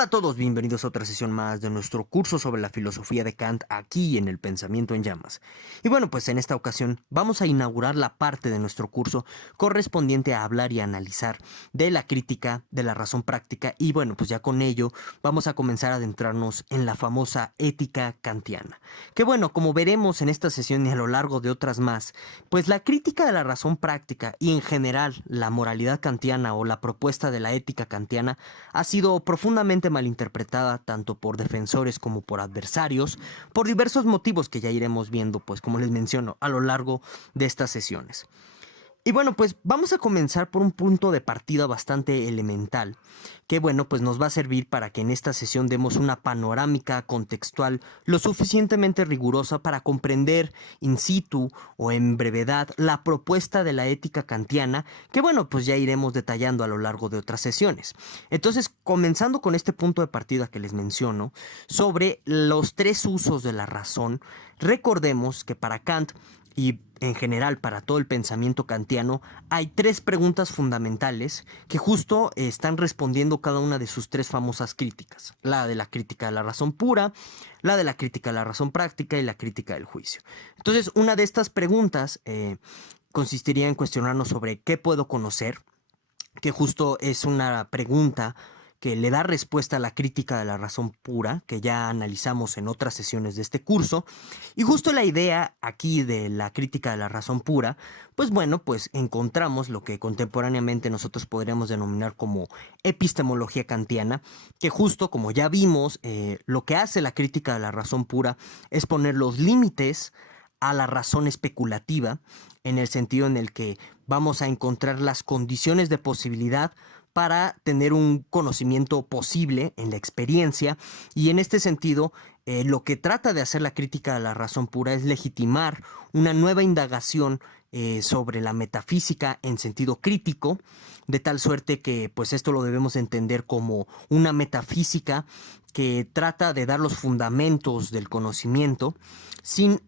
Hola a todos, bienvenidos a otra sesión más de nuestro curso sobre la filosofía de Kant aquí en el Pensamiento en Llamas. Y bueno, pues en esta ocasión vamos a inaugurar la parte de nuestro curso correspondiente a hablar y analizar de la crítica de la razón práctica y bueno, pues ya con ello vamos a comenzar a adentrarnos en la famosa ética kantiana. Que bueno, como veremos en esta sesión y a lo largo de otras más, pues la crítica de la razón práctica y en general la moralidad kantiana o la propuesta de la ética kantiana ha sido profundamente malinterpretada tanto por defensores como por adversarios, por diversos motivos que ya iremos viendo, pues como les menciono, a lo largo de estas sesiones. Y bueno, pues vamos a comenzar por un punto de partida bastante elemental, que bueno, pues nos va a servir para que en esta sesión demos una panorámica contextual lo suficientemente rigurosa para comprender in situ o en brevedad la propuesta de la ética kantiana, que bueno, pues ya iremos detallando a lo largo de otras sesiones. Entonces, comenzando con este punto de partida que les menciono, sobre los tres usos de la razón, recordemos que para Kant y en general para todo el pensamiento kantiano, hay tres preguntas fundamentales que justo están respondiendo cada una de sus tres famosas críticas. La de la crítica de la razón pura, la de la crítica de la razón práctica y la crítica del juicio. Entonces, una de estas preguntas consistiría en cuestionarnos sobre qué puedo conocer, que justo es una pregunta que le da respuesta a la crítica de la razón pura, que ya analizamos en otras sesiones de este curso. Y justo la idea aquí de la crítica de la razón pura, pues bueno, pues encontramos lo que contemporáneamente nosotros podríamos denominar como epistemología kantiana, que justo como ya vimos, lo que hace la crítica de la razón pura es poner los límites a la razón especulativa, en el sentido en el que vamos a encontrar las condiciones de posibilidad para tener un conocimiento posible en la experiencia, y en este sentido lo que trata de hacer la crítica de la razón pura es legitimar una nueva indagación sobre la metafísica en sentido crítico, de tal suerte que pues esto lo debemos entender como una metafísica que trata de dar los fundamentos del conocimiento sin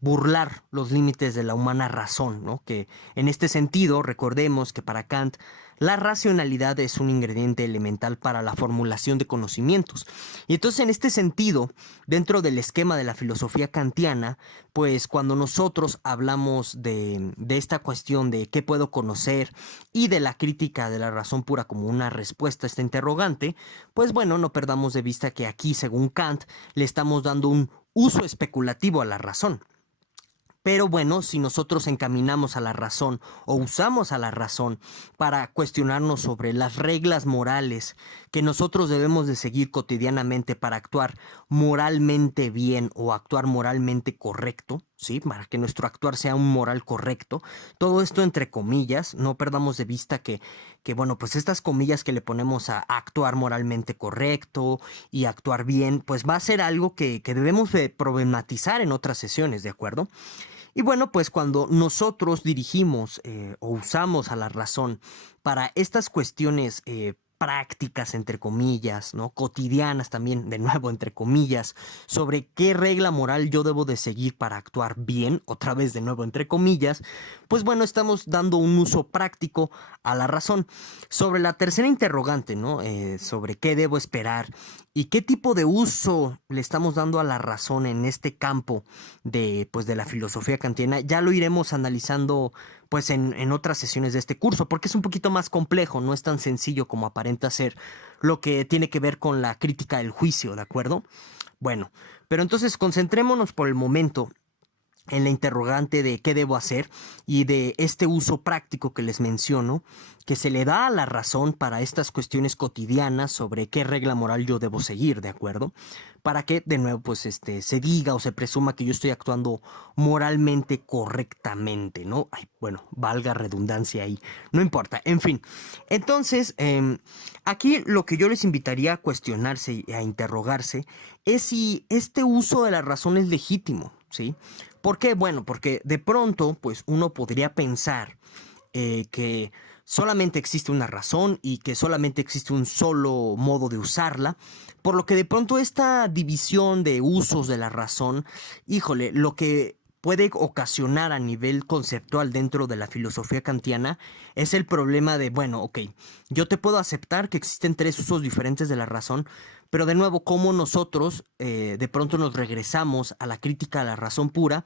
burlar los límites de la humana razón, ¿no? Que en este sentido recordemos que para Kant la racionalidad es un ingrediente elemental para la formulación de conocimientos. Y entonces en este sentido, dentro del esquema de la filosofía kantiana, pues cuando nosotros hablamos de esta cuestión de qué puedo conocer y de la crítica de la razón pura como una respuesta a esta interrogante, pues bueno, no perdamos de vista que aquí, según Kant, le estamos dando un uso especulativo a la razón. Pero bueno, si nosotros encaminamos a la razón o usamos a la razón para cuestionarnos sobre las reglas morales que nosotros debemos de seguir cotidianamente para actuar moralmente bien o actuar moralmente correcto, ¿sí? Para que nuestro actuar sea un moral correcto, todo esto entre comillas, no perdamos de vista que bueno, pues estas comillas que le ponemos a actuar moralmente correcto y actuar bien, pues va a ser algo que debemos de problematizar en otras sesiones, ¿de acuerdo? Y bueno, pues cuando nosotros dirigimos o usamos a la razón para estas cuestiones prácticas, entre comillas, ¿no? Cotidianas también, de nuevo, entre comillas, sobre qué regla moral yo debo de seguir para actuar bien, otra vez de nuevo, entre comillas, pues bueno, estamos dando un uso práctico a la razón. Sobre la tercera interrogante, ¿no? Sobre qué debo esperar y qué tipo de uso le estamos dando a la razón en este campo pues, de la filosofía kantiana, ya lo iremos analizando pues en otras sesiones de este curso, porque es un poquito más complejo, no es tan sencillo como aparenta ser lo que tiene que ver con la crítica del juicio, ¿de acuerdo? Bueno, pero entonces concentrémonos por el momento en la interrogante de qué debo hacer y de este uso práctico que les menciono, que se le da a la razón para estas cuestiones cotidianas sobre qué regla moral yo debo seguir, ¿de acuerdo? Para que, de nuevo, pues se diga o se presuma que yo estoy actuando moralmente correctamente, ¿no? Ay, bueno, valga redundancia ahí, no importa, en fin. Entonces, aquí lo que yo les invitaría a cuestionarse y a interrogarse es si este uso de la razón es legítimo, ¿sí? ¿Por qué? Bueno, porque de pronto, pues uno podría pensar que solamente existe una razón y que solamente existe un solo modo de usarla, por lo que de pronto esta división de usos de la razón, híjole, lo que puede ocasionar a nivel conceptual dentro de la filosofía kantiana es el problema de, bueno, ok, yo te puedo aceptar que existen tres usos diferentes de la razón, pero de nuevo, cómo nosotros de pronto nos regresamos a la crítica a la razón pura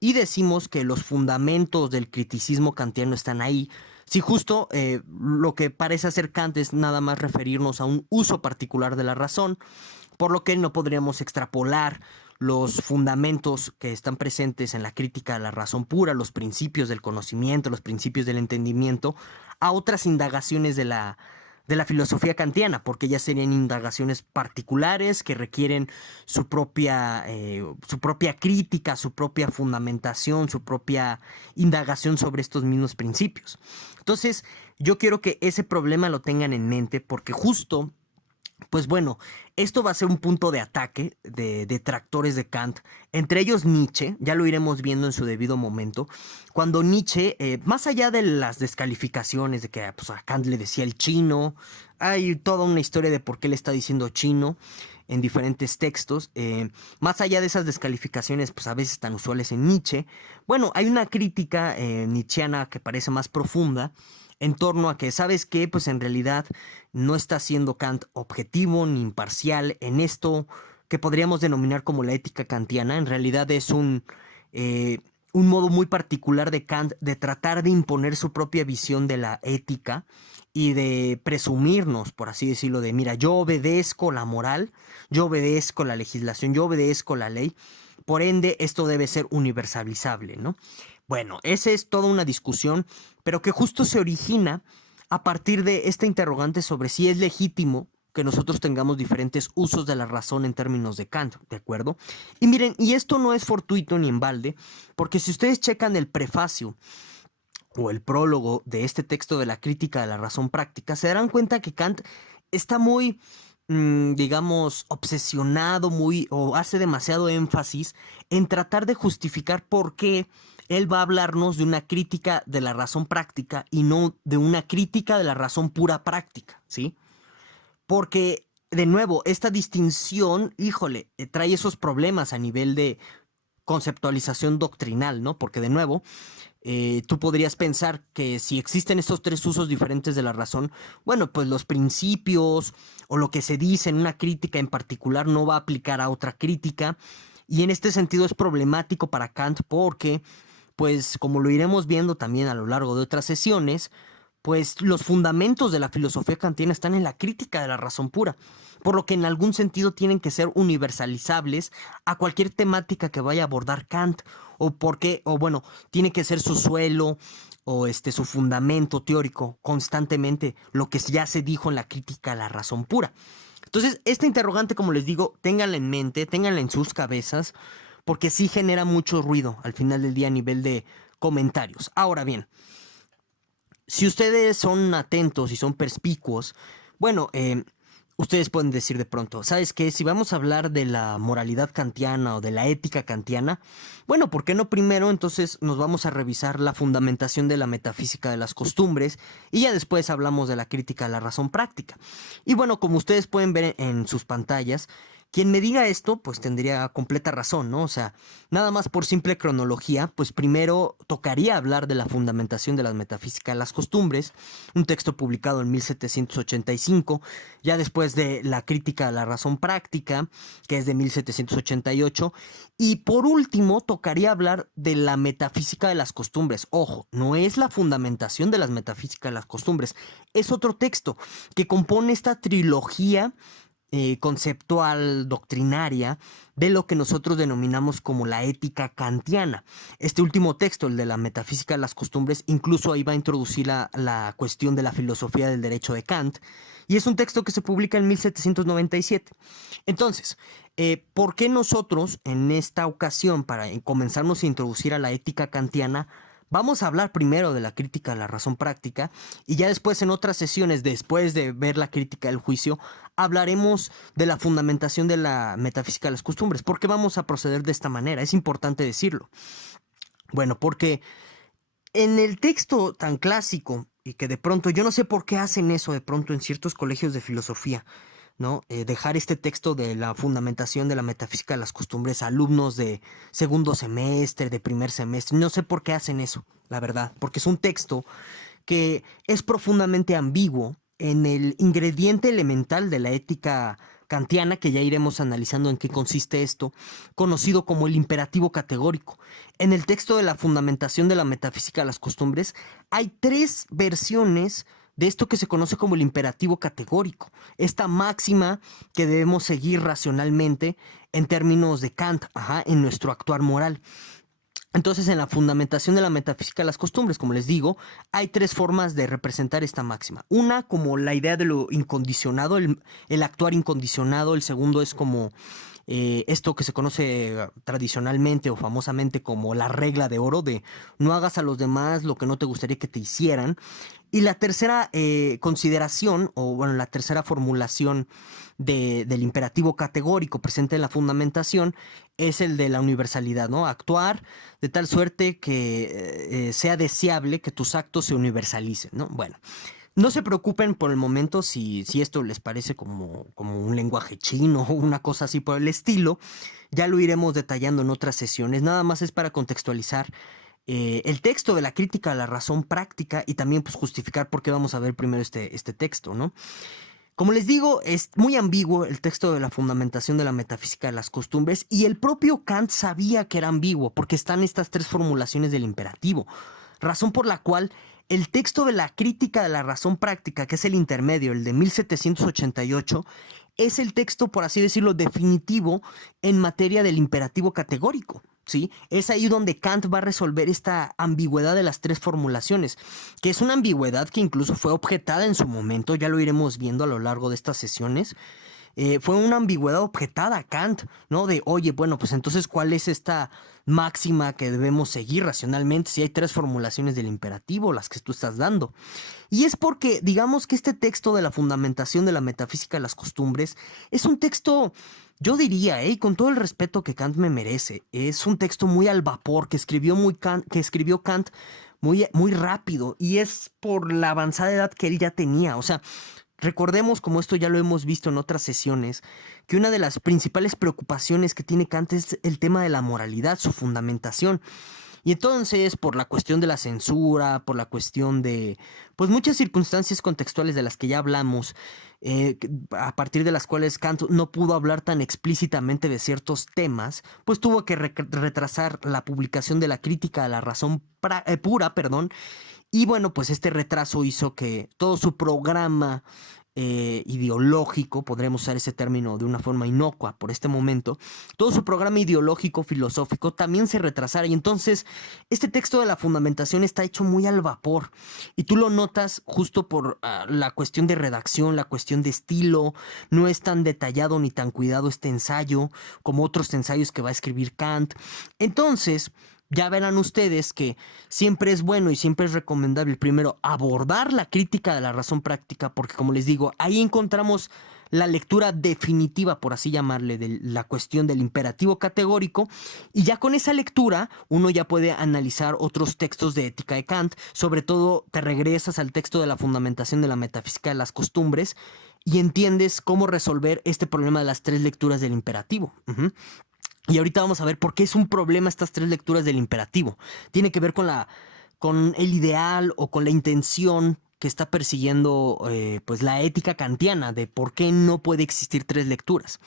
y decimos que los fundamentos del criticismo kantiano están ahí. Si justo lo que parece hacer Kant es nada más referirnos a un uso particular de la razón, por lo que no podríamos extrapolar los fundamentos que están presentes en la crítica a la razón pura, los principios del conocimiento, los principios del entendimiento, a otras indagaciones de la filosofía kantiana, porque ya serían indagaciones particulares que requieren su propia crítica, su propia fundamentación, su propia indagación sobre estos mismos principios. Entonces, yo quiero que ese problema lo tengan en mente porque justo, pues bueno, esto va a ser un punto de ataque de detractores de Kant, entre ellos Nietzsche, ya lo iremos viendo en su debido momento, cuando Nietzsche, más allá de las descalificaciones de que pues, a Kant le decía el chino, hay toda una historia de por qué le está diciendo chino en diferentes textos, más allá de esas descalificaciones, pues a veces tan usuales en Nietzsche, bueno, hay una crítica nietzscheana que parece más profunda, en torno a que, ¿sabes qué? Pues en realidad no está siendo Kant objetivo ni imparcial en esto que podríamos denominar como la ética kantiana. En realidad es un modo muy particular de Kant de tratar de imponer su propia visión de la ética y de presumirnos, por así decirlo, de mira, yo obedezco la moral, yo obedezco la legislación, yo obedezco la ley, por ende esto debe ser universalizable, ¿no? Bueno, esa es toda una discusión, pero que justo se origina a partir de esta interrogante sobre si es legítimo que nosotros tengamos diferentes usos de la razón en términos de Kant, ¿de acuerdo? Y miren, y esto no es fortuito ni en balde, porque si ustedes checan el prefacio o el prólogo de este texto de la crítica de la razón práctica, se darán cuenta que Kant está muy, digamos, obsesionado, o hace demasiado énfasis en tratar de justificar por qué él va a hablarnos de una crítica de la razón práctica y no de una crítica de la razón pura práctica, ¿sí? Porque, de nuevo, esta distinción, híjole, trae esos problemas a nivel de conceptualización doctrinal, ¿no? Porque, de nuevo, tú podrías pensar que si existen estos tres usos diferentes de la razón, bueno, pues los principios o lo que se dice en una crítica en particular no va a aplicar a otra crítica. Y en este sentido es problemático para Kant porque, pues como lo iremos viendo también a lo largo de otras sesiones, pues los fundamentos de la filosofía kantiana están en la crítica de la razón pura, por lo que en algún sentido tienen que ser universalizables a cualquier temática que vaya a abordar Kant, o bueno, tiene que ser su suelo o su fundamento teórico constantemente, lo que ya se dijo en la crítica a la razón pura. Entonces, esta interrogante, como les digo, ténganla en mente, ténganla en sus cabezas, porque sí genera mucho ruido al final del día a nivel de comentarios. Ahora bien, si ustedes son atentos y son perspicuos, bueno, ustedes pueden decir de pronto, ¿sabes qué? Si vamos a hablar de la moralidad kantiana o de la ética kantiana, bueno, ¿por qué no primero entonces nos vamos a revisar la fundamentación de la metafísica de las costumbres y ya después hablamos de la crítica a la razón práctica? Y bueno, como ustedes pueden ver en sus pantallas, quien me diga esto, pues tendría completa razón, ¿no? O sea, nada más por simple cronología, pues primero tocaría hablar de la fundamentación de la metafísica de las costumbres, un texto publicado en 1785, ya después de la crítica a la razón práctica, que es de 1788, y por último tocaría hablar de la metafísica de las costumbres. Ojo, no es la fundamentación de las metafísicas de las costumbres, es otro texto que compone esta trilogía conceptual, doctrinaria, de lo que nosotros denominamos como la ética kantiana. Este último texto, el de la metafísica de las costumbres, incluso ahí va a introducir la cuestión de la filosofía del derecho de Kant, y es un texto que se publica en 1797. Entonces, ¿por qué nosotros en esta ocasión, para comenzarnos a introducir a la ética kantiana, vamos a hablar primero de la crítica a la razón práctica y ya después en otras sesiones, después de ver la crítica del juicio, hablaremos de la fundamentación de la metafísica de las costumbres? ¿Por qué vamos a proceder de esta manera? Es importante decirlo. Bueno, porque en el texto tan clásico y que de pronto, yo no sé por qué hacen eso de pronto en ciertos colegios de filosofía, ¿no? Dejar este texto de la fundamentación de la metafísica de las costumbres a alumnos de segundo semestre, de primer semestre. No sé por qué hacen eso, la verdad, porque es un texto que es profundamente ambiguo en el ingrediente elemental de la ética kantiana, que ya iremos analizando en qué consiste esto, conocido como el imperativo categórico. En el texto de la fundamentación de la metafísica de las costumbres hay tres versiones de esto que se conoce como el imperativo categórico, esta máxima que debemos seguir racionalmente en términos de Kant, en nuestro actuar moral. Entonces, en la fundamentación de la metafísica de las costumbres, como les digo, hay tres formas de representar esta máxima. Una, como la idea de lo incondicionado, el actuar incondicionado. El segundo es como esto que se conoce tradicionalmente o famosamente como la regla de oro, de no hagas a los demás lo que no te gustaría que te hicieran. Y la tercera consideración, o bueno, la tercera formulación del imperativo categórico presente en la fundamentación es el de la universalidad, ¿no? Actuar de tal suerte que sea deseable que tus actos se universalicen, ¿no? Bueno, no se preocupen por el momento si esto les parece como un lenguaje chino o una cosa así por el estilo. Ya lo iremos detallando en otras sesiones. Nada más es para contextualizar el texto de la crítica a la razón práctica y también pues justificar por qué vamos a ver primero este texto, ¿no? Como les digo, es muy ambiguo el texto de la fundamentación de la metafísica de las costumbres y el propio Kant sabía que era ambiguo porque están estas tres formulaciones del imperativo, razón por la cual el texto de la crítica de la razón práctica, que es el intermedio, el de 1788, es el texto, por así decirlo, definitivo en materia del imperativo categórico. ¿Sí? Es ahí donde Kant va a resolver esta ambigüedad de las tres formulaciones, que es una ambigüedad que incluso fue objetada en su momento, ya lo iremos viendo a lo largo de estas sesiones. Fue una ambigüedad objetada a Kant, ¿no? De, oye, bueno, pues entonces, ¿cuál es esta máxima que debemos seguir racionalmente si hay tres formulaciones del imperativo, las que tú estás dando? Y es porque, digamos que este texto de la fundamentación de la metafísica de las costumbres es un texto, yo diría, con todo el respeto que Kant me merece, es un texto muy al vapor, que escribió Kant muy, muy rápido, y es por la avanzada edad que él ya tenía. O sea, recordemos, como esto ya lo hemos visto en otras sesiones, que una de las principales preocupaciones que tiene Kant es el tema de la moralidad, su fundamentación. Y entonces, por la cuestión de la censura, por la cuestión de, pues muchas circunstancias contextuales de las que ya hablamos, a partir de las cuales Kant no pudo hablar tan explícitamente de ciertos temas, pues tuvo que retrasar la publicación de la crítica a la razón pura, perdón. Y bueno, pues este retraso hizo que todo su programa ideológico, podremos usar ese término de una forma inocua por este momento, todo su programa ideológico, filosófico, también se retrasara. Y entonces, este texto de la fundamentación está hecho muy al vapor. Y tú lo notas justo por la cuestión de redacción, la cuestión de estilo. No es tan detallado ni tan cuidado este ensayo como otros ensayos que va a escribir Kant. Entonces, ya verán ustedes que siempre es bueno y siempre es recomendable primero abordar la crítica de la razón práctica, porque como les digo, ahí encontramos la lectura definitiva, por así llamarle, de la cuestión del imperativo categórico, y ya con esa lectura uno ya puede analizar otros textos de ética de Kant. Sobre todo te regresas al texto de la fundamentación de la metafísica de las costumbres y entiendes cómo resolver este problema de las tres lecturas del imperativo. Y ahorita vamos a ver por qué es un problema estas tres lecturas del imperativo. Tiene que ver con el ideal o con la intención que está persiguiendo pues la ética kantiana de por qué no puede existir tres lecturas.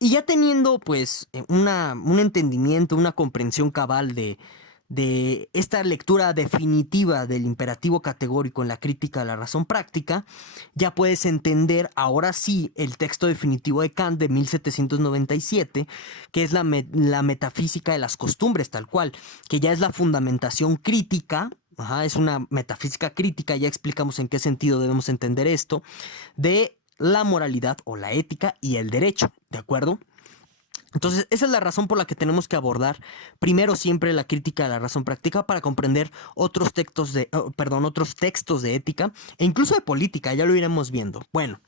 Y ya teniendo pues un entendimiento, una comprensión cabal de esta lectura definitiva del imperativo categórico en la crítica de la razón práctica, ya puedes entender ahora sí el texto definitivo de Kant de 1797, que es la metafísica de las costumbres, tal cual, que ya es la fundamentación crítica. Es una metafísica crítica, ya explicamos en qué sentido debemos entender esto, de la moralidad o la ética y el derecho, ¿de acuerdo? Entonces, esa es la razón por la que tenemos que abordar primero siempre la crítica de la razón práctica para comprender otros textos otros textos de ética e incluso de política, ya lo iremos viendo. Bueno,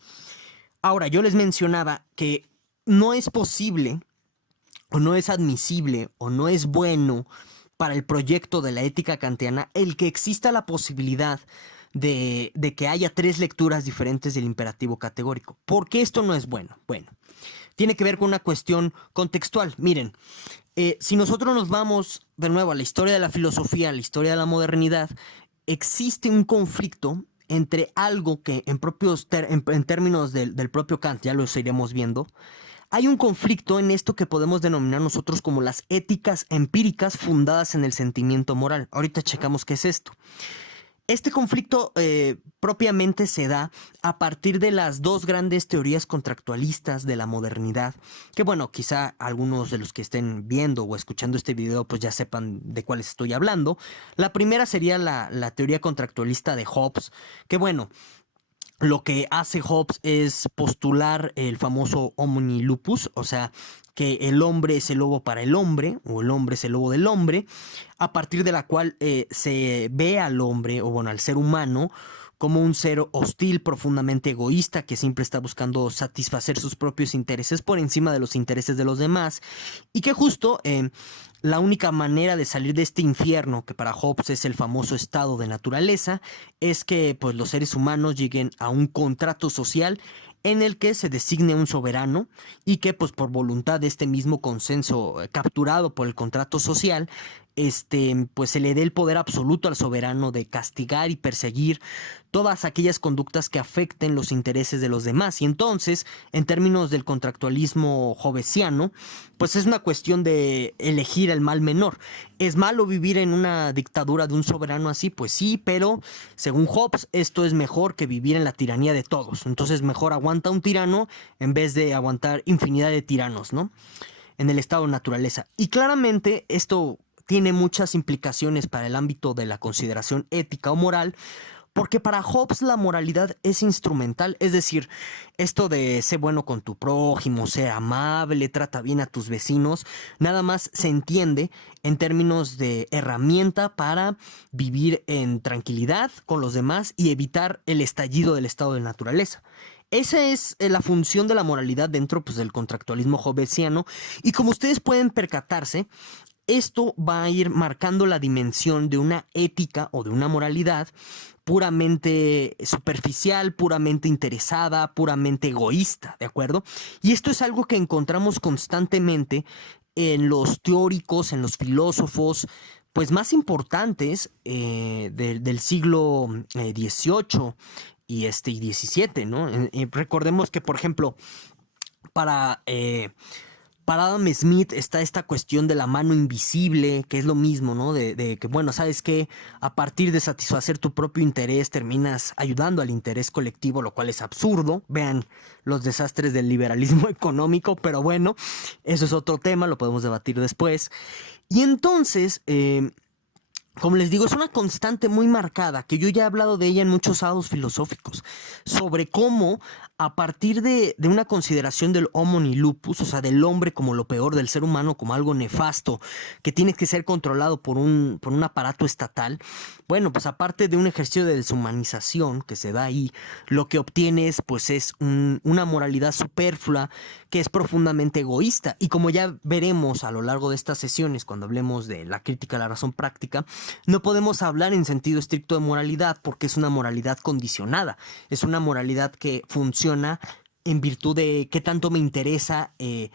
ahora yo les mencionaba que no es posible o no es admisible o no es bueno para el proyecto de la ética kantiana el que exista la posibilidad de que haya tres lecturas diferentes del imperativo categórico. ¿Por qué esto no es bueno? Bueno, tiene que ver con una cuestión contextual. Miren, si nosotros nos vamos de nuevo a la historia de la filosofía, a la historia de la modernidad, existe un conflicto entre algo que en términos del propio Kant, ya lo iremos viendo, hay un conflicto en esto que podemos denominar nosotros como las éticas empíricas fundadas en el sentimiento moral. Ahorita checamos qué es esto. Este conflicto propiamente se da a partir de las dos grandes teorías contractualistas de la modernidad, que bueno, quizá algunos de los que estén viendo o escuchando este video pues ya sepan de cuáles estoy hablando. La primera sería la teoría contractualista de Hobbes, que bueno, lo que hace Hobbes es postular el famoso homini lupus, o sea, que el hombre es el lobo para el hombre, o el hombre es el lobo del hombre, a partir de la cual se ve al hombre, o bueno, al ser humano, como un ser hostil, profundamente egoísta, que siempre está buscando satisfacer sus propios intereses por encima de los intereses de los demás, y que justo la única manera de salir de este infierno, que para Hobbes es el famoso estado de naturaleza, es que pues, los seres humanos lleguen a un contrato social en el que se designe un soberano y que pues por voluntad de este mismo consenso capturado por el contrato social, pues se le dé el poder absoluto al soberano de castigar y perseguir todas aquellas conductas que afecten los intereses de los demás. Y entonces, en términos del contractualismo hobbesiano, pues es una cuestión de elegir el mal menor. ¿Es malo vivir en una dictadura de un soberano así? Pues sí, pero según Hobbes, esto es mejor que vivir en la tiranía de todos. Entonces mejor aguanta un tirano en vez de aguantar infinidad de tiranos, ¿no? En el estado de naturaleza. Y claramente esto tiene muchas implicaciones para el ámbito de la consideración ética o moral, porque para Hobbes la moralidad es instrumental, es decir, esto de ser bueno con tu prójimo, ser amable, trata bien a tus vecinos, nada más se entiende en términos de herramienta para vivir en tranquilidad con los demás y evitar el estallido del estado de naturaleza. Esa es la función de la moralidad dentro pues, del contractualismo hobbesiano, y como ustedes pueden percatarse, esto va a ir marcando la dimensión de una ética o de una moralidad puramente superficial, puramente interesada, puramente egoísta, ¿de acuerdo? Y esto es algo que encontramos constantemente en los teóricos, en los filósofos, pues más importantes del siglo XVIII y XVII, ¿no? Recordemos que, por ejemplo, para Adam Smith está esta cuestión de la mano invisible, que es lo mismo, ¿no? De que, bueno, ¿sabes qué? A partir de satisfacer tu propio interés terminas ayudando al interés colectivo, lo cual es absurdo. Vean los desastres del liberalismo económico, pero bueno, eso es otro tema, lo podemos debatir después. Y entonces, como les digo, es una constante muy marcada, que yo ya he hablado de ella en muchos sábados filosóficos, sobre cómo a partir de una consideración del homini lupus, o sea, del hombre como lo peor, del ser humano como algo nefasto, que tiene que ser controlado por un aparato estatal, bueno, pues aparte de un ejercicio de deshumanización que se da ahí, lo que obtienes pues es una moralidad superflua que es profundamente egoísta. Y como ya veremos a lo largo de estas sesiones, cuando hablemos de la crítica a la razón práctica, no podemos hablar en sentido estricto de moralidad porque es una moralidad condicionada, es una moralidad que funciona en virtud de qué tanto me interesa que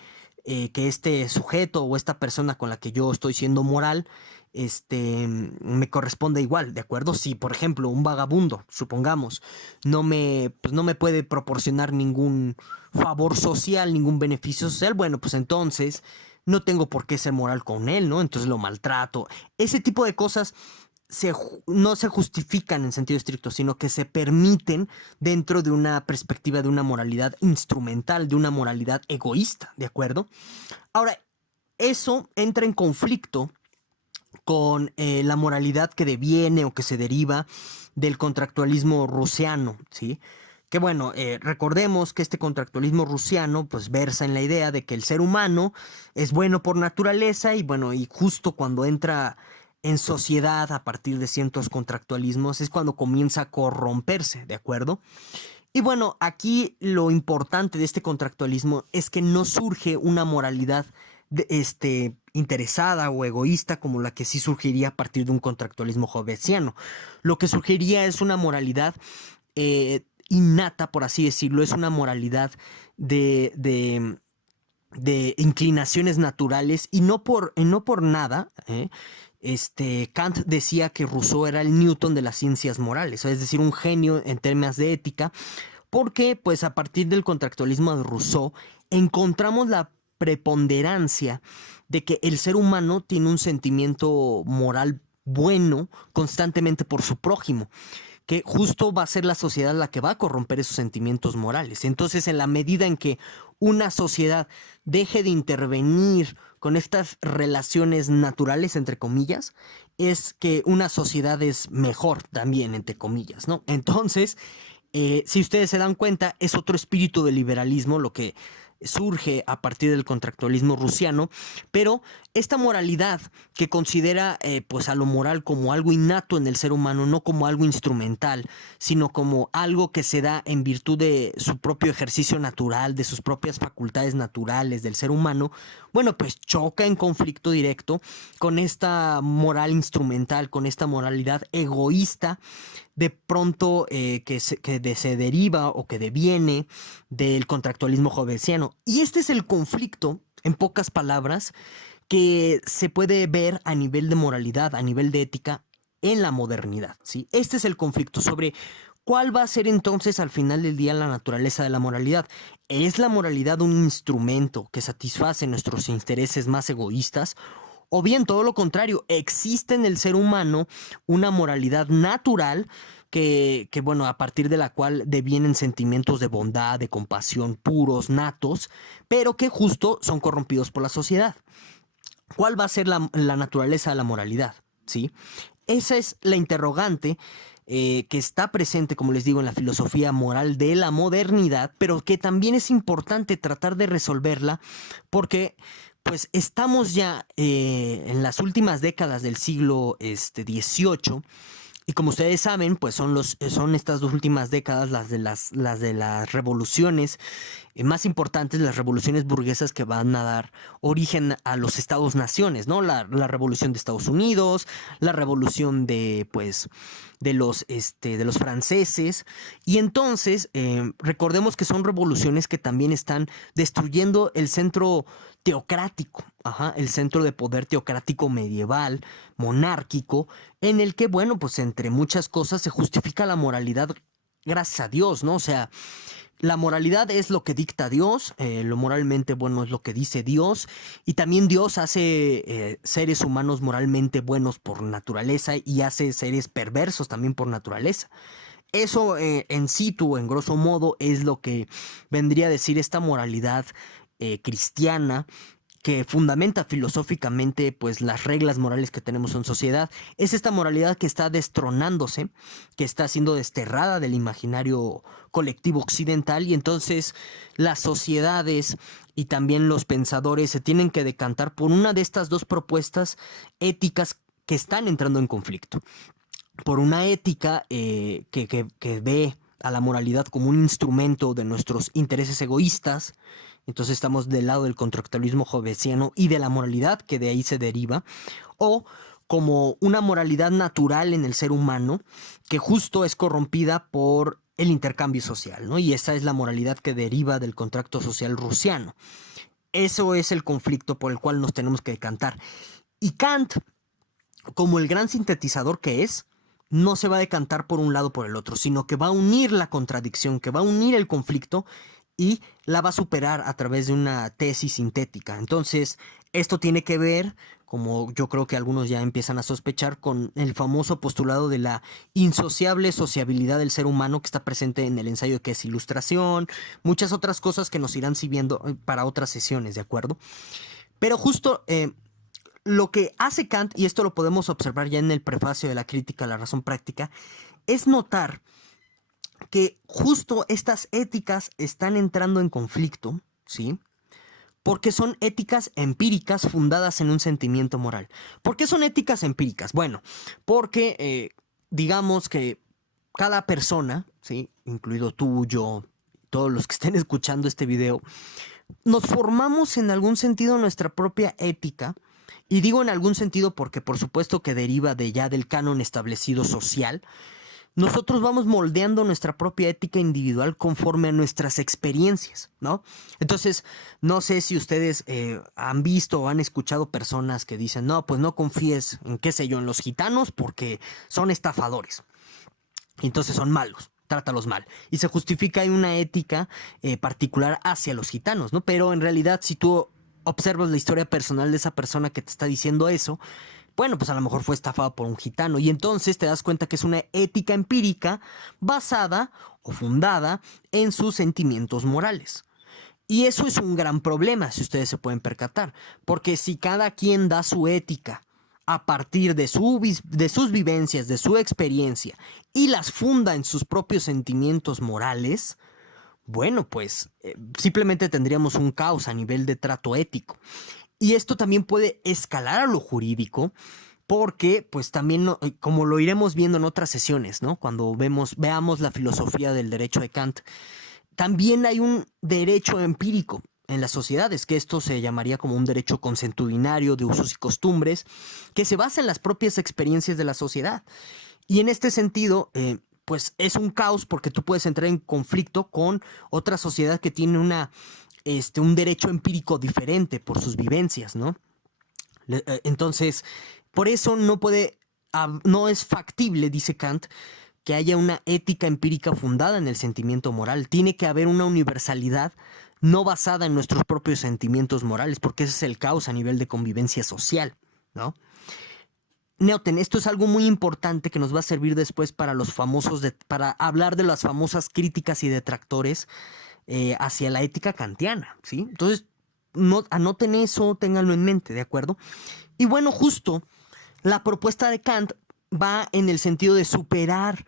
este sujeto o esta persona con la que yo estoy siendo moral me corresponde igual, ¿de acuerdo? Si, por ejemplo, un vagabundo, supongamos, pues no me puede proporcionar ningún favor social, ningún beneficio social, bueno, pues entonces no tengo por qué ser moral con él, ¿no? Entonces lo maltrato. Ese tipo de cosas no se justifican en sentido estricto, sino que se permiten dentro de una perspectiva de una moralidad instrumental, de una moralidad egoísta, ¿de acuerdo? Ahora, eso entra en conflicto con la moralidad que deviene o que se deriva del contractualismo rusiano, ¿sí? Que bueno, recordemos que este contractualismo rusiano pues versa en la idea de que el ser humano es bueno por naturaleza y bueno, y justo cuando entra en sociedad a partir de ciertos contractualismos es cuando comienza a corromperse, ¿de acuerdo? Y bueno, aquí lo importante de este contractualismo es que no surge una moralidad interesada o egoísta como la que sí surgiría a partir de un contractualismo hobbesiano. Lo que surgiría es una moralidad innata, por así decirlo, es una moralidad de inclinaciones naturales y no por nada. Kant decía que Rousseau era el Newton de las ciencias morales, es decir, un genio en temas de ética, porque pues a partir del contractualismo de Rousseau encontramos la preponderancia de que el ser humano tiene un sentimiento moral bueno constantemente por su prójimo, que justo va a ser la sociedad la que va a corromper esos sentimientos morales. Entonces, en la medida en que una sociedad deje de intervenir con estas relaciones naturales, entre comillas, es que una sociedad es mejor también, entre comillas, ¿no? Entonces, si ustedes se dan cuenta, es otro espíritu del liberalismo lo que surge a partir del contractualismo rusiano, pero esta moralidad que considera pues a lo moral como algo innato en el ser humano, no como algo instrumental, sino como algo que se da en virtud de su propio ejercicio natural, de sus propias facultades naturales del ser humano, bueno, pues choca en conflicto directo con esta moral instrumental, con esta moralidad egoísta de pronto se deriva o que deviene del contractualismo hobbesiano. Y este es el conflicto, en pocas palabras, que se puede ver a nivel de moralidad, a nivel de ética, en la modernidad, ¿sí? Este es el conflicto sobre cuál va a ser entonces al final del día la naturaleza de la moralidad. ¿Es la moralidad un instrumento que satisface nuestros intereses más egoístas? O bien, todo lo contrario, existe en el ser humano una moralidad natural bueno, a partir de la cual devienen sentimientos de bondad, de compasión puros, natos, pero que justo son corrompidos por la sociedad. ¿Cuál va a ser la naturaleza de la moralidad? ¿Sí? Esa es la interrogante que está presente, como les digo, en la filosofía moral de la modernidad, pero que también es importante tratar de resolverla porque pues estamos ya en las últimas décadas del siglo XVIII. Y como ustedes saben, pues son estas dos últimas décadas las de las revoluciones más importantes, las revoluciones burguesas que van a dar origen a los estados-naciones, ¿no? La revolución de Estados Unidos, la revolución pues, de los franceses. Y entonces, recordemos que son revoluciones que también están destruyendo el centro teocrático, el centro de poder teocrático medieval, monárquico, en el que, bueno, pues entre muchas cosas se justifica la moralidad gracias a Dios, ¿no? O sea, la moralidad es lo que dicta Dios, lo moralmente bueno es lo que dice Dios, y también Dios hace seres humanos moralmente buenos por naturaleza y hace seres perversos también por naturaleza. Eso en situ, en grosso modo, es lo que vendría a decir esta moralidad cristiana que fundamenta filosóficamente pues las reglas morales que tenemos en sociedad. Es esta moralidad que está destronándose, que está siendo desterrada del imaginario colectivo occidental, y entonces las sociedades y también los pensadores se tienen que decantar por una de estas dos propuestas éticas que están entrando en conflicto. Por una ética que ve a la moralidad como un instrumento de nuestros intereses egoístas. Entonces estamos del lado del contractualismo hobbesiano y de la moralidad que de ahí se deriva, o como una moralidad natural en el ser humano que justo es corrompida por el intercambio social, ¿no? Y esa es la moralidad que deriva del contrato social rusiano. Eso es el conflicto por el cual nos tenemos que decantar. Y Kant, como el gran sintetizador que es, no se va a decantar por un lado o por el otro, sino que va a unir la contradicción, que va a unir el conflicto y la va a superar a través de una tesis sintética. Entonces, esto tiene que ver, como yo creo que algunos ya empiezan a sospechar, con el famoso postulado de la insociable sociabilidad del ser humano que está presente en el ensayo que es Ilustración, muchas otras cosas que nos irán sirviendo para otras sesiones, ¿de acuerdo? Pero justo lo que hace Kant, y esto lo podemos observar ya en el prefacio de la Crítica a la Razón Práctica, es notar que justo estas éticas están entrando en conflicto, ¿sí? Porque son éticas empíricas fundadas en un sentimiento moral. ¿Por qué son éticas empíricas? Bueno, porque digamos que cada persona, ¿sí? Incluido tú, yo, todos los que estén escuchando este video, nos formamos en algún sentido nuestra propia ética Y digo en algún sentido porque por supuesto que deriva de ya del canon establecido social. Nosotros vamos moldeando nuestra propia ética individual conforme a nuestras experiencias, ¿no? Entonces, no sé si ustedes han visto o han escuchado personas que dicen, no, pues no confíes en, qué sé yo, en los gitanos porque son estafadores. Entonces son malos, trátalos mal. Y se justifica hay una ética particular hacia los gitanos, ¿no? Pero en realidad, si tú observas la historia personal de esa persona que te está diciendo eso, bueno, pues a lo mejor fue estafado por un gitano. Y entonces te das cuenta que es una ética empírica basada o fundada en sus sentimientos morales. Y eso es un gran problema, si ustedes se pueden percatar. Porque si cada quien da su ética a partir de sus vivencias, de su experiencia, y las funda en sus propios sentimientos morales, bueno, pues simplemente tendríamos un caos a nivel de trato ético. Y esto también puede escalar a lo jurídico, porque pues también, como lo iremos viendo en otras sesiones, ¿no? Cuando veamos la filosofía del derecho de Kant, también hay un derecho empírico en las sociedades, que esto se llamaría como un derecho consuetudinario de usos y costumbres, que se basa en las propias experiencias de la sociedad. Y en este sentido, pues es un caos porque tú puedes entrar en conflicto con otra sociedad que tiene un derecho empírico diferente por sus vivencias, ¿no? Entonces, por eso no es factible, dice Kant, que haya una ética empírica fundada en el sentimiento moral. Tiene que haber una universalidad no basada en nuestros propios sentimientos morales, porque ese es el caos a nivel de convivencia social, ¿no? Noten, esto es algo muy importante que nos va a servir después para para hablar de las famosas críticas y detractores hacia la ética kantiana, ¿sí? Entonces, anoten eso, ténganlo en mente, ¿de acuerdo? Y bueno, justo la propuesta de Kant va en el sentido de superar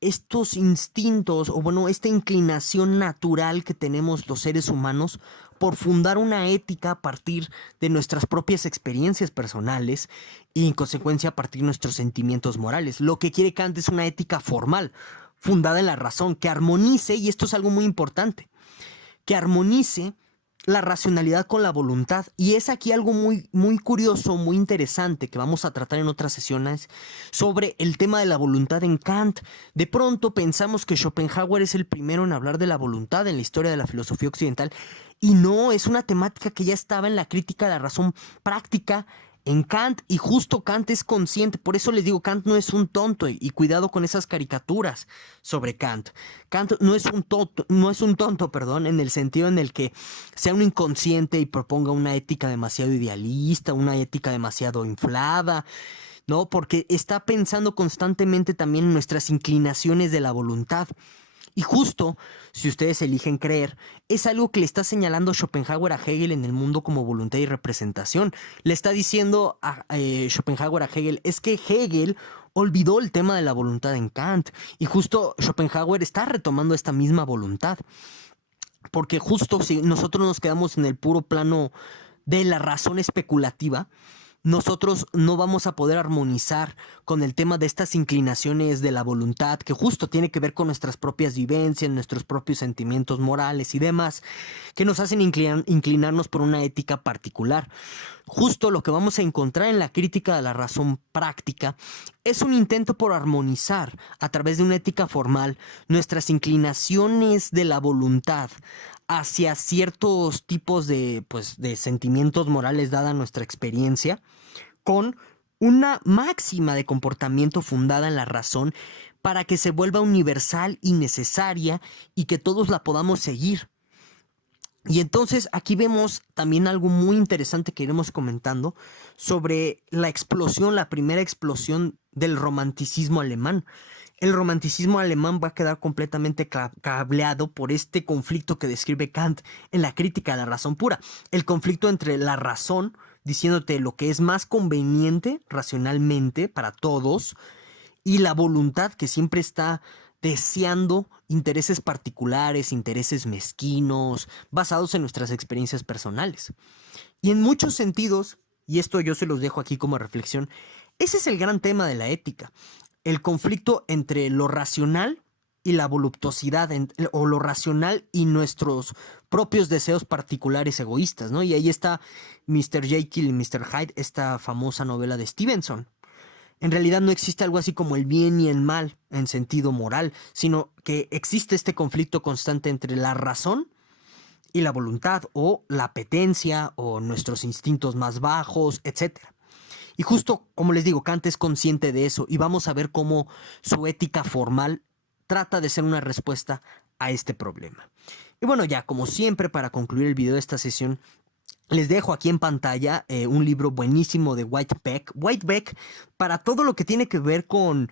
estos instintos, o bueno, esta inclinación natural que tenemos los seres humanos por fundar una ética a partir de nuestras propias experiencias personales y en consecuencia a partir de nuestros sentimientos morales. Lo que quiere Kant es una ética formal, fundada en la razón, que armonice, y esto es algo muy importante, que armonice la racionalidad con la voluntad. Y es aquí algo muy, muy curioso, muy interesante que vamos a tratar en otras sesiones sobre el tema de la voluntad en Kant. De pronto pensamos que Schopenhauer es el primero en hablar de la voluntad en la historia de la filosofía occidental, y no, es una temática que ya estaba en la crítica de la razón práctica en Kant, y justo Kant es consciente. Por eso les digo, Kant no es un tonto, y cuidado con esas caricaturas sobre Kant. Kant no es un tonto, perdón, en el sentido en el que sea un inconsciente y proponga una ética demasiado idealista, una ética demasiado inflada, ¿no? Porque está pensando constantemente también en nuestras inclinaciones de la voluntad. Y justo, si ustedes eligen creer, es algo que le está señalando Schopenhauer a Hegel en El mundo como voluntad y representación. Le está diciendo a Schopenhauer a Hegel, es que Hegel olvidó el tema de la voluntad en Kant. Y justo Schopenhauer está retomando esta misma voluntad. Porque justo si nosotros nos quedamos en el puro plano de la razón especulativa, nosotros no vamos a poder armonizar con el tema de estas inclinaciones de la voluntad, que justo tiene que ver con nuestras propias vivencias, nuestros propios sentimientos morales y demás, que nos hacen inclinarnos por una ética particular. Justo lo que vamos a encontrar en la crítica de la razón práctica es un intento por armonizar a través de una ética formal nuestras inclinaciones de la voluntad hacia ciertos tipos de sentimientos morales dada nuestra experiencia, con una máxima de comportamiento fundada en la razón para que se vuelva universal y necesaria y que todos la podamos seguir. Y entonces aquí vemos también algo muy interesante que iremos comentando sobre la primera explosión del romanticismo alemán. El romanticismo alemán va a quedar completamente cableado por este conflicto que describe Kant en la crítica de la razón pura. El conflicto entre la razón, diciéndote lo que es más conveniente racionalmente para todos, y la voluntad, que siempre está deseando intereses particulares, intereses mezquinos, basados en nuestras experiencias personales. Y en muchos sentidos, y esto yo se los dejo aquí como reflexión, ese es el gran tema de la ética. El conflicto entre lo racional y la voluptuosidad, o lo racional y nuestros propios deseos particulares egoístas, ¿no? Y ahí está Mr. Jekyll y Mr. Hyde, esta famosa novela de Stevenson. En realidad no existe algo así como el bien y el mal en sentido moral, sino que existe este conflicto constante entre la razón y la voluntad, o la apetencia, o nuestros instintos más bajos, etcétera. Y justo como les digo, Kant es consciente de eso y vamos a ver cómo su ética formal trata de ser una respuesta a este problema. Y bueno, ya como siempre, para concluir el video de esta sesión, les dejo aquí en pantalla un libro buenísimo de Whitebeck. Whitebeck, para todo lo que tiene que ver con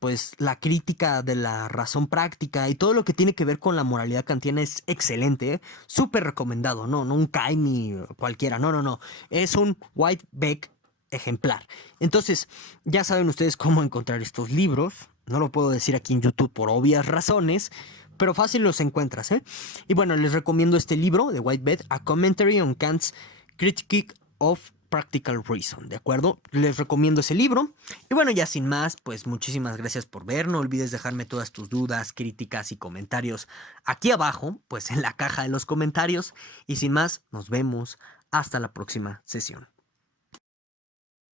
pues la crítica de la razón práctica y todo lo que tiene que ver con la moralidad kantiana, es excelente, súper recomendado. No un Caimi cualquiera, no. Es un Whitebeck ejemplar. Entonces, ya saben ustedes cómo encontrar estos libros. No lo puedo decir aquí en YouTube por obvias razones, pero fácil los encuentras, ¿eh? Y bueno, les recomiendo este libro de Whitebeck, A Commentary on Kant's Critique of Practical Reason, ¿de acuerdo? Les recomiendo ese libro. Y bueno, ya sin más, pues muchísimas gracias por ver. No olvides dejarme todas tus dudas, críticas y comentarios aquí abajo, pues en la caja de los comentarios. Y sin más, nos vemos hasta la próxima sesión.